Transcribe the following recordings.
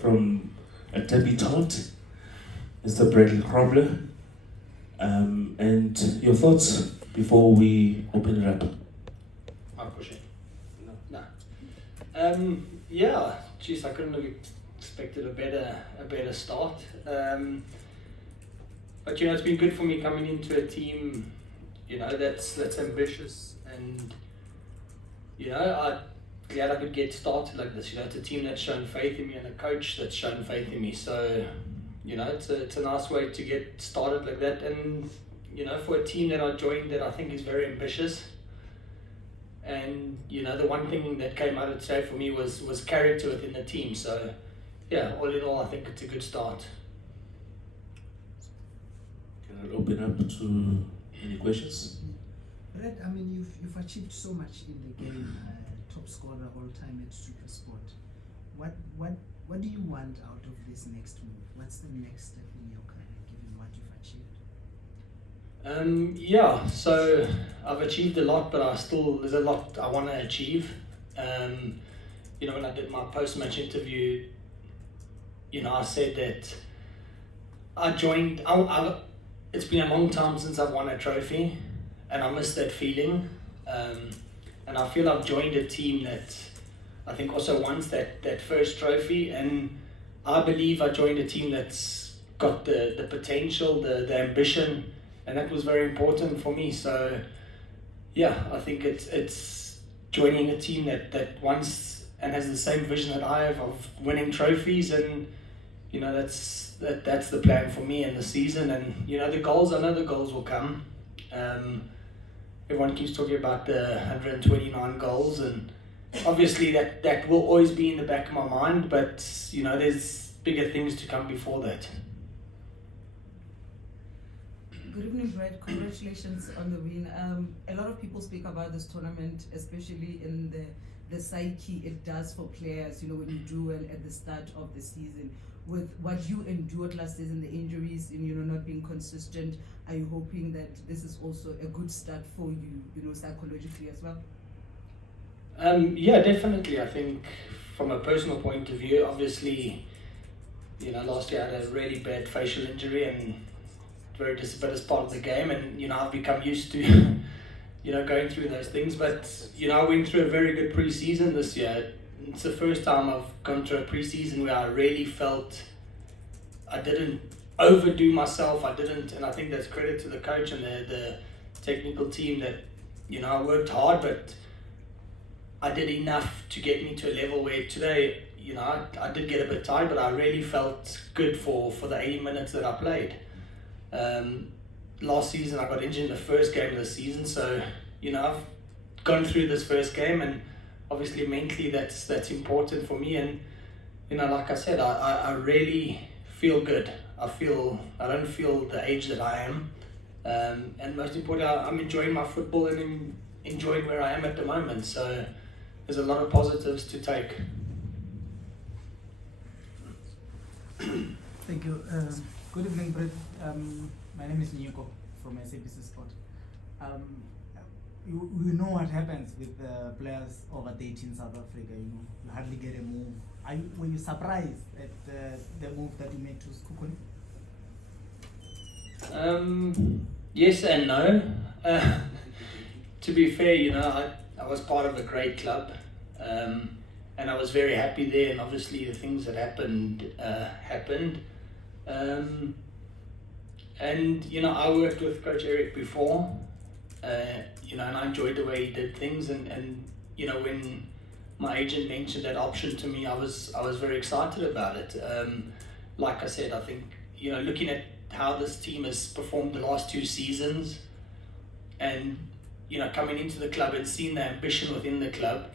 from a debutante, Mr. Bradley Grobler. And your thoughts before we open it up? I'm pushing. No. Yeah, geez, I couldn't have expected a better start. But it's been good for me coming into a team, that's ambitious, and I'm glad I could get started like this. It's a team that's shown faith in me and a coach that's shown faith in me. So, it's a nice way to get started like that. And for a team that I joined that I think is very ambitious. And the one thing that came out of today for me was character within the team. So, yeah, all in all, I think it's a good start. Can I open up to any questions? Brett, I mean, you've achieved so much in the game, top scorer all time at Supersport. What do you want out of this next move? What's the next step in your career, given what you've achieved? Yeah, so I've achieved a lot, but there's a lot I want to achieve. When I did my post-match interview, I said that I joined. It's been a long time since I've won a trophy, and I miss that feeling. And I feel I've joined a team that I think also wants that first trophy, and I believe I joined a team that's got the potential, the ambition, and that was very important for me. So yeah, I think it's joining a team that wants and has the same vision that I have of winning trophies, and that's the plan for me in the season. And the goals, I know the goals will come. Everyone keeps talking about the 129 goals, and obviously that will always be in the back of my mind, but there's bigger things to come before that. Good evening, Brad. Congratulations on the win. A lot of people speak about this tournament, especially in the psyche it does for players, when you do well at the start of the season. With what you endured last season, the injuries, and not being consistent, are you hoping that this is also a good start for you, psychologically as well? Yeah, definitely. I think from a personal point of view, obviously, last year I had a really bad facial injury and but it's part of the game, and I've become used to going through those things. But I went through a very good pre-season this year. It's the first time I've gone through a pre-season where I really felt I didn't overdo myself. And I think that's credit to the coach and the technical team that I worked hard, but I did enough to get me to a level where today I did get a bit tired, but I really felt good for the 80 minutes that I played. Last season I got injured in the first game of the season, so I've gone through this first game, and obviously mentally that's important for me. And like I said, I really feel good. I don't feel the age that I am, and most importantly, I'm enjoying my football and enjoying where I am at the moment. So there's a lot of positives to take. Thank you. Good evening, Brett. My name is Nyuko from SABC Sport. You know what happens with players over 30 in South Africa. You hardly get a move. Were you surprised at the move that you made to Sekhukhune? Yes and no. To be fair, I was part of a great club, and I was very happy there. And obviously, the things that happened happened. And I worked with Coach Eric before, and I enjoyed the way he did things. And when my agent mentioned that option to me, I was very excited about it. Like I said, I think looking at how this team has performed the last 2 seasons, and coming into the club and seeing the ambition within the club,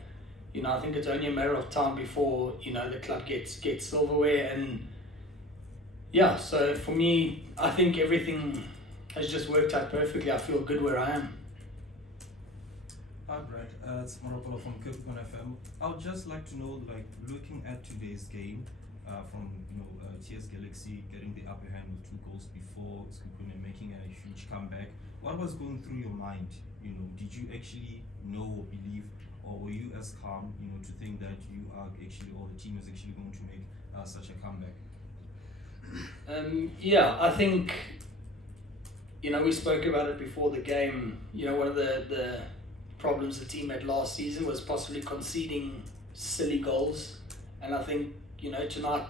I think it's only a matter of time before the club gets silverware. And yeah, so for me, I think everything has just worked out perfectly. I feel good where I am. Hi Brad, it's Morokolo from Sekhukhune FM. I would just like to know, looking at today's game, from TS Galaxy getting the upper hand with 2 goals before Sekhukhune making a huge comeback, what was going through your mind? Did you actually know or believe or were you as calm, to think that you are actually, or the team is actually going to make such a comeback? Yeah, I think, we spoke about it before the game. One of the problems the team had last season was possibly conceding silly goals. And I think, tonight,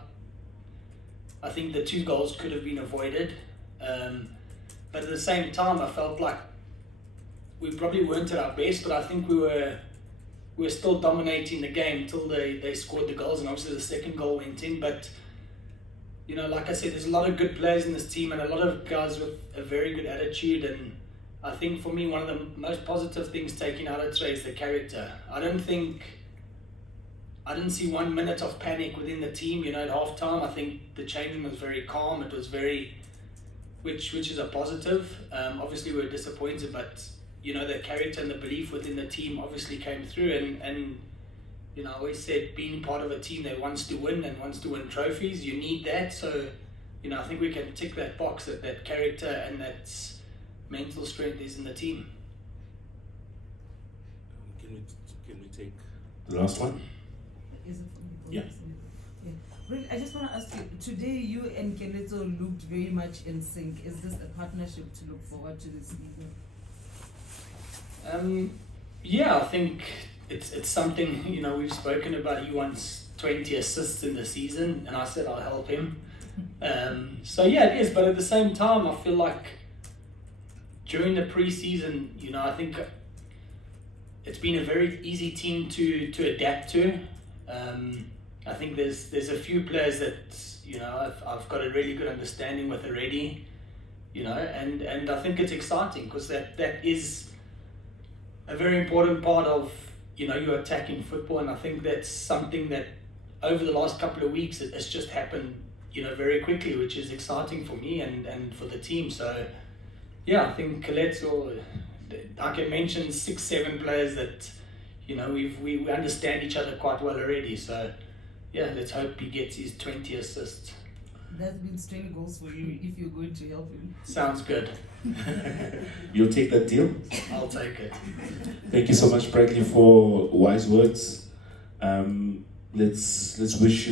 I think the 2 goals could have been avoided. But at the same time, I felt like we probably weren't at our best, but I think we were still dominating the game until they scored the goals, and obviously the second goal went in. But like I said, there's a lot of good players in this team and a lot of guys with a very good attitude. And I think for me, one of the most positive things taken out of today is the character. I didn't see 1 minute of panic within the team. At halftime, I think the change room was very calm. It was very, which is a positive. Obviously, we were disappointed, but the character and the belief within the team obviously came through. And I always said, being part of a team that wants to win and wants to win trophies, you need that. So, I think we can tick that box, that character and that mental strength is in the team. Can we take the last one? Is it for me? Yeah. Yeah. Really, I just want to ask you, today you and Keletso looked very much in sync. Is this a partnership to look forward to this season? Yeah, I think it's something, we've spoken about. He wants 20 assists in the season, and I said I'll help him. So yeah, it is, but at the same time, I feel like during the pre-season, I think it's been a very easy team to adapt to. I think there's a few players that I've got a really good understanding with already, and I think it's exciting because that is a very important part of your attacking football. And I think that's something that over the last couple of weeks it's just happened very quickly, which is exciting for me and for the team. So yeah, I think Keletso, I can mention 6-7 players that we understand each other quite well already. So yeah, let's hope he gets his 20 assists. That means 20 goals for you if you're going to help him. Sounds good. You'll take that deal? I'll take it. Thank you so much, Bradley, for wise words. Let's wish you